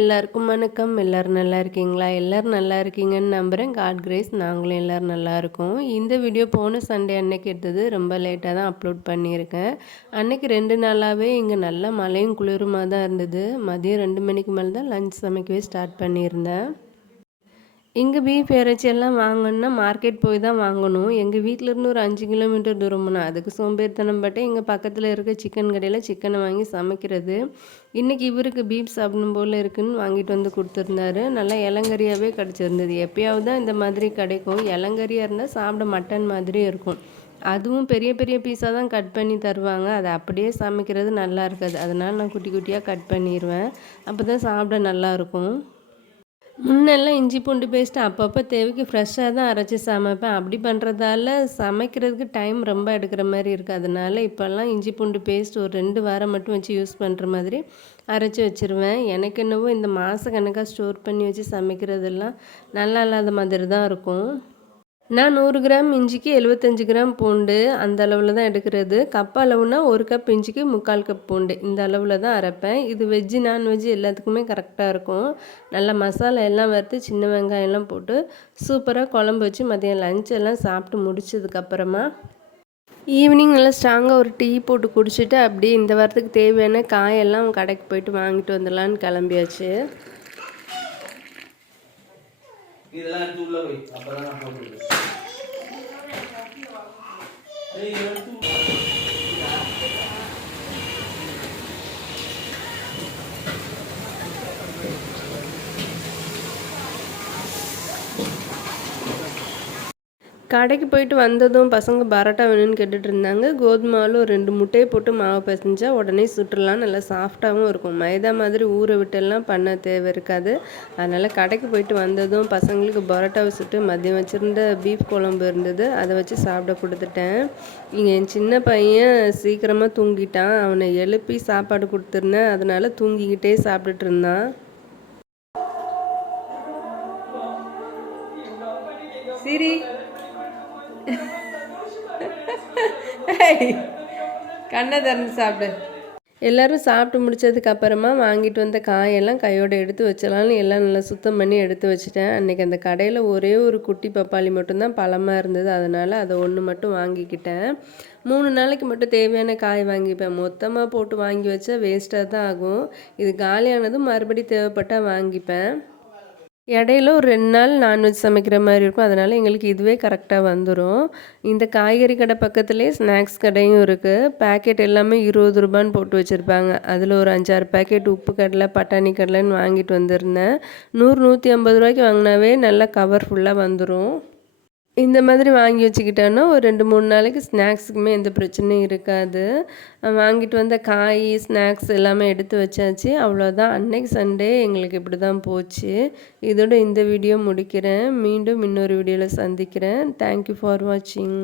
எல்லாருக்கும் வணக்கம். எல்லாரும் நல்லா இருக்கீங்களா? எல்லாரும் நல்லா இருக்கீங்கன்னு நம்புகிறேன். காட் கிரேஸ் நாங்களும் எல்லாரும் நல்லா இருக்கோம். இந்த வீடியோ போன சண்டே அன்னைக்கு எடுத்தது. ரொம்ப லேட்டாக தான் அப்லோட் பண்ணியிருக்கேன். அன்னைக்கு 2 நாளாகவே இங்கே நல்லா மழையும் குளிருமா தான் இருந்தது. மதியம் 2 மணிக்கு மேலே தான் லஞ்ச் சமைக்கவே ஸ்டார்ட் பண்ணியிருந்தேன். இங்கே பீஃப் இறைச்சியெல்லாம் வாங்கணுன்னா மார்க்கெட் போய் தான் வாங்கணும். எங்கள் வீட்டிலேருந்து ஒரு 5 கிலோமீட்டர் தூரம்னா அதுக்கு சோம்பேறித்தனம் பட்டு எங்கள் பக்கத்தில் இருக்க சிக்கன் கடையில் சிக்கனை வாங்கி சமைக்கிறது. இன்றைக்கி இவருக்கு பீஃப் சாப்பிடணும் போல் இருக்குன்னு வாங்கிட்டு வந்து கொடுத்துருந்தாரு. நல்லா இளங்கறியாகவே கிடச்சிருந்தது. எப்பயாவது தான் இந்த மாதிரி கிடைக்கும். இளங்கறியாக இருந்தால் சாப்பிட மட்டன் மாதிரி இருக்கும். அதுவும் பெரிய பெரிய பீஸாக தான் கட் பண்ணி தருவாங்க. அதை அப்படியே சமைக்கிறது நல்லா இருக்காது. அதனால் நான் குட்டி குட்டியாக கட் பண்ணிடுவேன். அப்போ தான் சாப்பிட நல்லாயிருக்கும். முன்னெல்லாம் இஞ்சி பூண்டு பேஸ்ட்டு அப்பப்போ தேவைக்கு ஃப்ரெஷ்ஷாக தான் அரைச்சி சமைப்பேன். அப்படி பண்ணுறதால சமைக்கிறதுக்கு டைம் ரொம்ப எடுக்கிற மாதிரி இருக்குது. அதனால இப்போல்லாம் இஞ்சி பூண்டு பேஸ்ட் ஒரு 2 வாரம் மட்டும் வச்சு யூஸ் பண்ணுற மாதிரி அரைச்சி வச்சுருவேன். எனக்கு என்னவோ இந்த மாத கணக்காக ஸ்டோர் பண்ணி வச்சு சமைக்கிறதெல்லாம் நல்லா இல்லாத மாதிரி தான் இருக்கும். நான் 100 கிராம் இஞ்சிக்கு 75 கிராம் பூண்டு அந்த அளவில் தான் எடுக்கிறது. கப் அளவுனா 1 கப் இஞ்சிக்கு 3/4 கப் பூண்டு இந்த அளவில் தான் அரைப்பேன். இது வெஜ்ஜு நான்வெஜ்ஜு எல்லாத்துக்குமே கரெக்டாக இருக்கும். நல்லா மசாலா எல்லாம் வறுத்து சின்ன வெங்காயம்லாம் போட்டு சூப்பராக குழம்பு வச்சு மதியம் லஞ்ச் எல்லாம் சாப்பிட்டு முடிச்சதுக்கப்புறமா ஈவினிங் நல்லா ஸ்ட்ராங்காக ஒரு டீ போட்டு குடிச்சிட்டு அப்படியே இந்த வாரத்துக்கு தேவையான காயெல்லாம் கடைக்கு போயிட்டு வாங்கிட்டு வந்துடலான்னு கிளம்பியாச்சு. இதெல்லாம் எடுத்து உள்ள போய் அப்பதான் நான் போட்டுருக்கேன். கடைக்கு போயிட்டு வந்ததும் பசங்க பரோட்டா வேணும்னு கேட்டுட்டு இருந்தாங்க. கோதுமை மாவில் ஒரு 2 முட்டையை போட்டு மாவு பிசைஞ்சா உடனே சுட்டுடலாம். நல்லா சாஃப்டாகவும் இருக்கும். மைதா மாதிரி ஊற விட்டெல்லாம் பண்ண தேவை இருக்காது. அதனால் கடைக்கு போயிட்டு வந்ததும் பசங்களுக்கு பரோட்டாவை சுட்டு மதியம் வச்சுருந்த பீஃப் குழம்பு இருந்தது. அதை வச்சு சாப்பிட கொடுத்துட்டேன். இங்கே என் சின்ன பையன் சீக்கிரமாக தூங்கிட்டான். அவனை எழுப்பி சாப்பாடு கொடுத்துருந்தேன். அதனால் தூங்கிக்கிட்டே சாப்பிட்டுட்டு இருந்தான். சரி கண்ணை திறந்து சாப்பிடு. எல்லோரும் சாப்பிட்டு முடித்ததுக்கப்புறமா வாங்கிட்டு வந்த காயெல்லாம் கையோடு எடுத்து வச்சலான்னு எல்லாம் நல்லா சுத்தம் பண்ணி எடுத்து வச்சுட்டேன். அன்றைக்கி அந்த கடையில் ஒரே ஒரு குட்டி பப்பாளி மட்டும்தான் பழமாக இருந்தது. அதனால் அதை ஒன்று மட்டும் வாங்கிக்கிட்டேன். 3 நாளைக்கு மட்டும் தேவையான காய் வாங்கிப்பேன். மொத்தமாக போட்டு வாங்கி வச்சா வேஸ்ட்டாக தான் ஆகும். இது காலியானதும் மறுபடியும் தேவைப்பட்டால் வாங்கிப்பேன். இடையில ஒரு 2 நாள் நான்வெஜ் சமைக்கிற மாதிரி இருக்கும். அதனால் எங்களுக்கு இதுவே கரெக்டாக வந்துடும். இந்த காய்கறி கடை பக்கத்துலேயே ஸ்நாக்ஸ் கடையும் இருக்குது. பேக்கெட் எல்லாமே 20 ரூபான்னு போட்டு வச்சுருப்பாங்க. அதில் ஒரு 5-6 பேக்கெட் உப்பு கடலை பட்டாணி கடலைன்னு வாங்கிட்டு வந்திருந்தேன். 100-150 ரூபாய்க்கு வாங்கினாவே நல்லா கவர் ஃபுல்லாக வந்துடும். இந்த மாதிரி வாங்கி வச்சுக்கிட்டோன்னா ஒரு 2-3 நாளைக்கு ஸ்நாக்ஸுக்குமே எந்த பிரச்சனையும் இருக்காது. வாங்கிட்டு வந்த காய் ஸ்நாக்ஸ் எல்லாமே எடுத்து வச்சாச்சு. அவ்வளோதான். அன்னைக்கு சண்டே எங்களுக்கு இப்படி தான் போச்சு. இதோட இந்த வீடியோ முடிக்கிறேன். மீண்டும் இன்னொரு வீடியோவில் சந்திக்கிறேன். தேங்க்யூ ஃபார் வாட்சிங்.